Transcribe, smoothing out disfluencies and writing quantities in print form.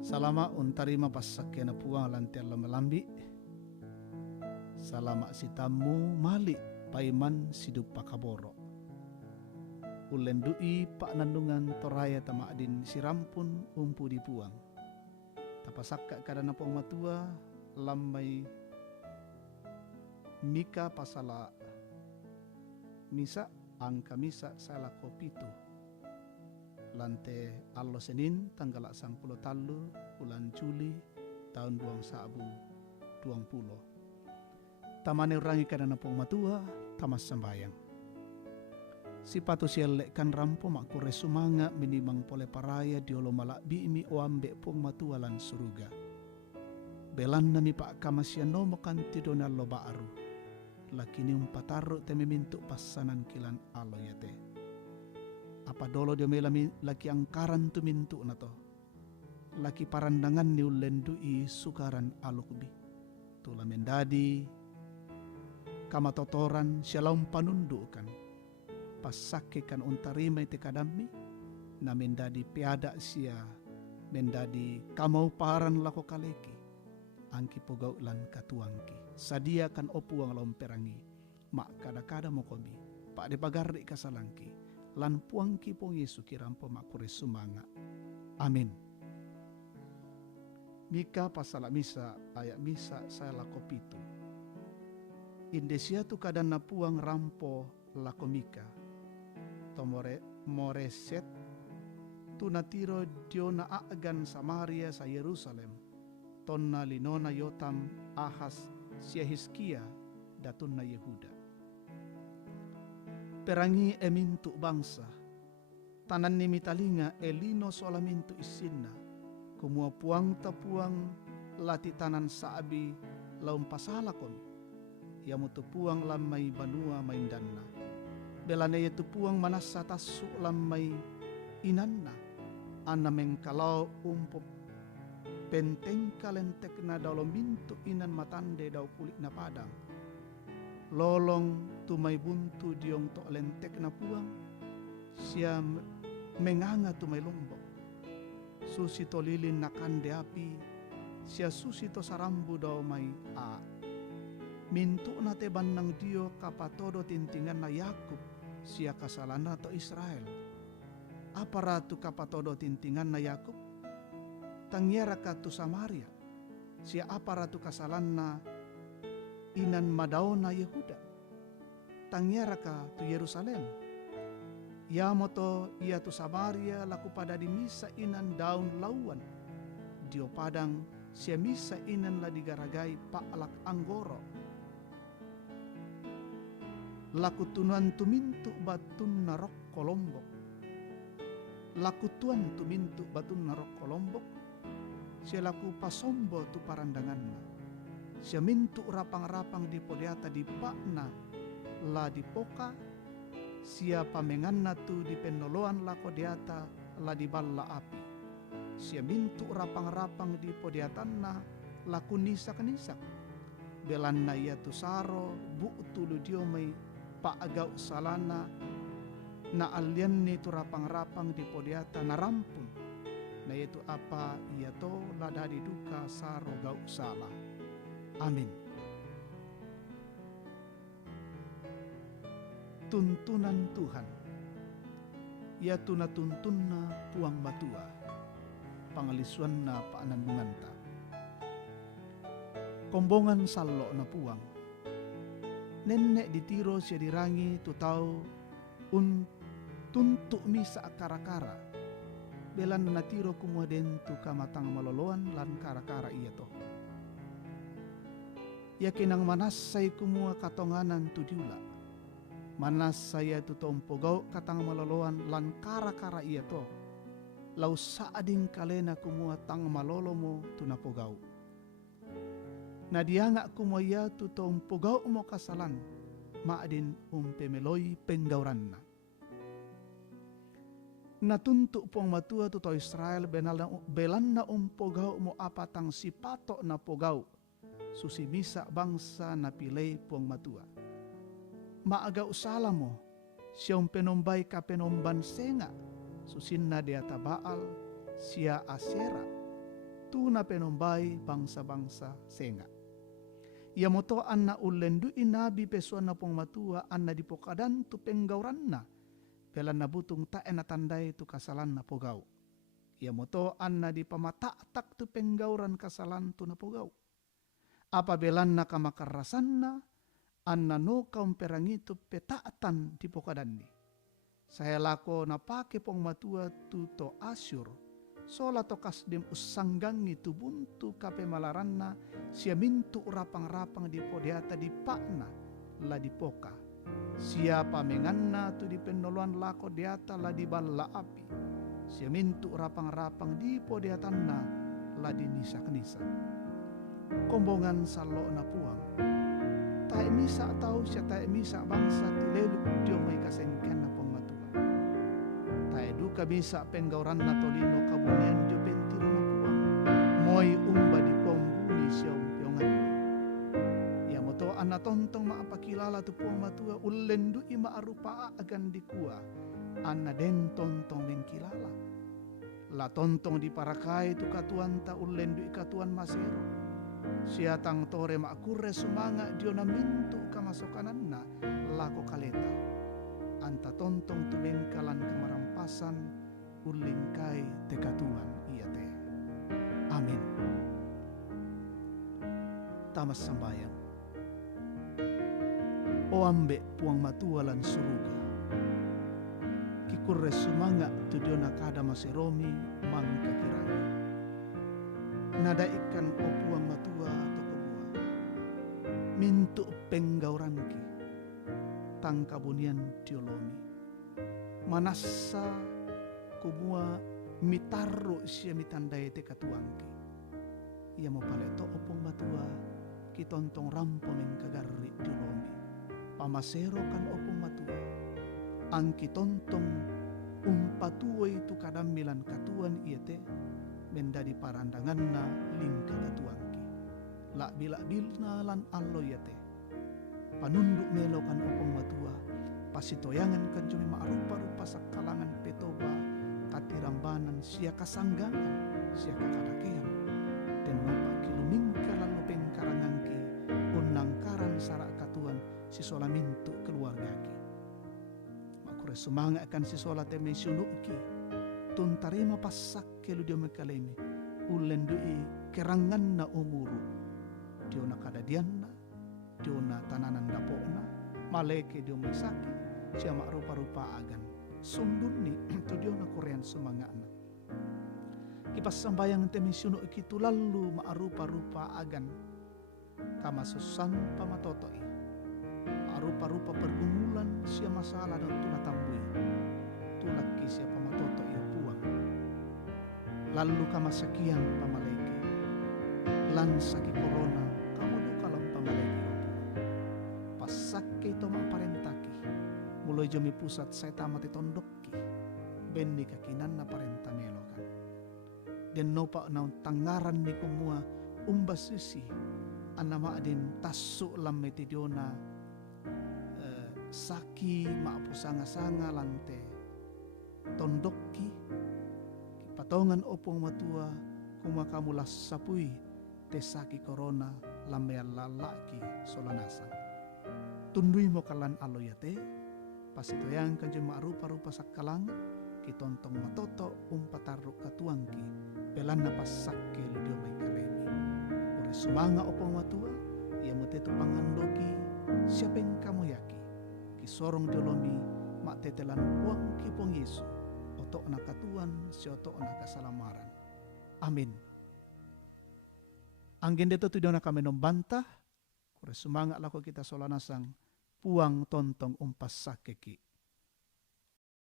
Salama untarima pasakya na puang lantiala malambi. Salama si tamu mali paiman sidup pakaboro. Ulendui pak nandungan toraya tamadin sirampun umpu di puang. Tapasakka kadana pong matua lamay mika pasala misa angka misa sala kopitu. Lante allo Senin tanggal 10 talu bulan Juli tahun 2020. Tamane urangi kadana pong matua tamas sambayang. Si patu sielek kan rampo makure sumanga minimang pole paraya diolo malakbi imi oambe pong matua lan suruga. Belan nami pak kamasiano makan tidona lo baaru. Lakini umpataru teme mintu pasanan kilan alo yate. Apa dolo dia melami laki angkaran tu mintu na to. Laki parandangan ni ulendui sukaran alukbi. Tula mendadi kamatotoran sialaum panundukan. Pasake kan untarima ite kadami na mendadi piada sia mendadi kamau paran lako kaleki. Angki pogau lan katuangki. Sadia kan opuang lomperangi. Mak kada-kada mokobi. Pak de pagarri kasalangki. Lan puangki pong Yesu kirampo makure sumanga. Amin. Mika pasala misa ayat misa saya lakopitu. Indesia tu kadana puang rampo lakomika. Tomore moreset tu natiro diona agan Samaria sa Yerusalem. Tonna linona yotam ahas sia Hiskia datunna Yehuda. Perangi emintu bangsa, tanan ni mitalinga elino solamintu isinna, kumua puang tapuang lati tanan saabi laum pasalakon, yamutu puang lamay banua maindanna, belane yetu puang manasa tasu lamay inanna, anameng kalau umpop penteng kalentek na dalomintu inan matande daw kulik na padang. Lolong tumay buntu diong to lentek na puang, siya menganga tumay lumbok. Susi to lilin na kande api, siya susi to sarambu daw may a. Mintu na te banang dio kapatodo tintingan na Yakub, siya kasalana to Israel. Apara tu kapatodo tintingan na Yakub? Tangyara ka tu Samaria, siya apara tu kasalan na inan madao na Yehuda. Tangyara ka tu Yerusalem. Yamoto ia tu Samaria laku pada di misa inan daun lauan. Dio padang siya misa inan la digaragai paalak anggoro. Laku tunuan tumintu batun narok kolombok. Laku tuan tumintu batun narok kolombok. Siya laku pasombo tu parandanganna. Siya mintu rapang-rapang di podiata di pakna la di poka, siya pamenganna tu di penoloan la kodiata la di balla api. Siya mintu rapang-rapang di podiatanna la kunisak-nisak. Belanna ia tu saro bu tulu diomay paagaw salana na alyan ni tu rapang-rapang di podiata na rampun. Na itu apa ia to la dadi duka saro gau salah. Amin. Tuntunan Tuhan. Ia tuna tuntunna puang matua. Pangalisuan na paanandunganta. Kombongan sallo na puang. Nenek ditiro siya dirangi tutau tuntuk misa akara-kara. Belan natiro kumuaden tu kamatang maloloan lan kara-kara iya to. Yakin ang manasay kumua katonganan tu diula. Manasay tu tompogau katang maloloan lan kara-kara iya to. Lau saading kalena kumua tang malolo mo tu napogau. Nadianga kumua ya tu tompogau mo kasalan. Maadin umpemeloy penggauranna. Natuntuk pong matua tu to Israel belanna umpogau mo apatang sipato na pogau. Susi misa bangsa na pilay pong matua. Maaga usala mo, siyang penombay ka penomban senga, susinna dia tabaal sia asera tuna penombai bangsa-bangsa senga. Ia moto anna ulendu inabi pesuana pong matua anna dipokadan tu penggauranna pelan na butung ta ena tandai tu kasalan na pogau. Ia moto anna di pamatak tu penggauran kasalan tu na pogau. Apa belan na kamakarasanna anna no kaum perangitu petaatan di pokadanni. Saya lako na pake pong matua tu to asyur sola to kasdim usanggangi tu buntu kape malaranna sia mintu rapang-rapang di podiata di pakna la di poka. Siapa menganna tu di penoloan lako diata la di balla api. Sia mintu rapang-rapang di podiatanna la di nisak-nisak. Kombongan salo na puang. Tae misa tau sia tae misa bangsa tileluk dio may kasengken na pong matua. Tae duka bisa penggauran na tolino kabunian dio bentiro na puang. Moy umba di pombuni siya umpiongan. Ia moto ana tontong maapakilala tu puang matua ulendu ima arupa agan dikua. Ana den tontong mengkilala. La tontong di parakai tu katuan ta ulendu ikatuan masero. Sia tang tore makure sumanga dio na mintu kamasokananna lako kaleta. Anta tontong tumengkalan kamarampasan ulingkai tekatuan iya te. Amin. Tamas sambayang. O ambe puang matualan suruga. Kikure sumanga tu dio na kada maseromi mangka kirani. Nada ikan o puang matua atau kebuah mintu penggauranki tangkabunian diolomi manasa kumua mitaru sia mitandai te katuangki ia mau paleto opong matua kitontong rampo mengkagarri diolomi pamasero kan opong matua angki tontong umpatuo itu kadamilan katuan iete mendadi parandanganna lingka katuangki. Lak bila lan allo yate. Panunduk melo kan opong matua. Pasitoyangan kan cumi maarupa-rupa sakalangan petoba. Katirambanan sia kasanggangan. Sia kakadakean. Dan nopa kilumingka lan lopeng karangangki. Unangkaran sarak katuan si sola mintu keluargaki. Makure sumanga akan si sola teme syunuki. Tuntarima pasak kelu dio mekalemi ulen dui kerangan na umuru dio na kadadianna dio na tananan dapona maleke dio mesaki siama rupa-rupa agan sundun ni tu dio na korean semangana kipas sambayang temisyono ikitu lalu maarupa-rupa agan kama susan pamatotoi arupa-rupa pergumulan sia masalah dan tunatambui tulaki sia pamatotoi lalu kamasakian pamaleke lan sakit corona kamu do kalam pamaleke pasake ito maparentaki mulai jami pusat saya tamat tondokki bendi kakinan na parenta melokan den nopa na tangaran ni kumua umbas susi anama adin tasuk lam metidiona saki maapusanga-sanga lante tondokki patongan opong matua kumakamulas sapui tesaki corona lambean lalaki solanasa tundui mo kalan aloyate pasito yang kanjeng rupa-rupa sakalang kitontong matoto umpataruk katuangki pelan na pasakke ludio may kalemi ure sumanga opong matua ia mutetu pangandoki siapeng kamu yaki kisorong diolomi mak tetelan uang kipong Yesu otok na katuan si otok na kasalamaran. Amin. Anggen deto tu na kami nombantah. Kure sumanga lako kita solanasang puang tontong umpas sakeki.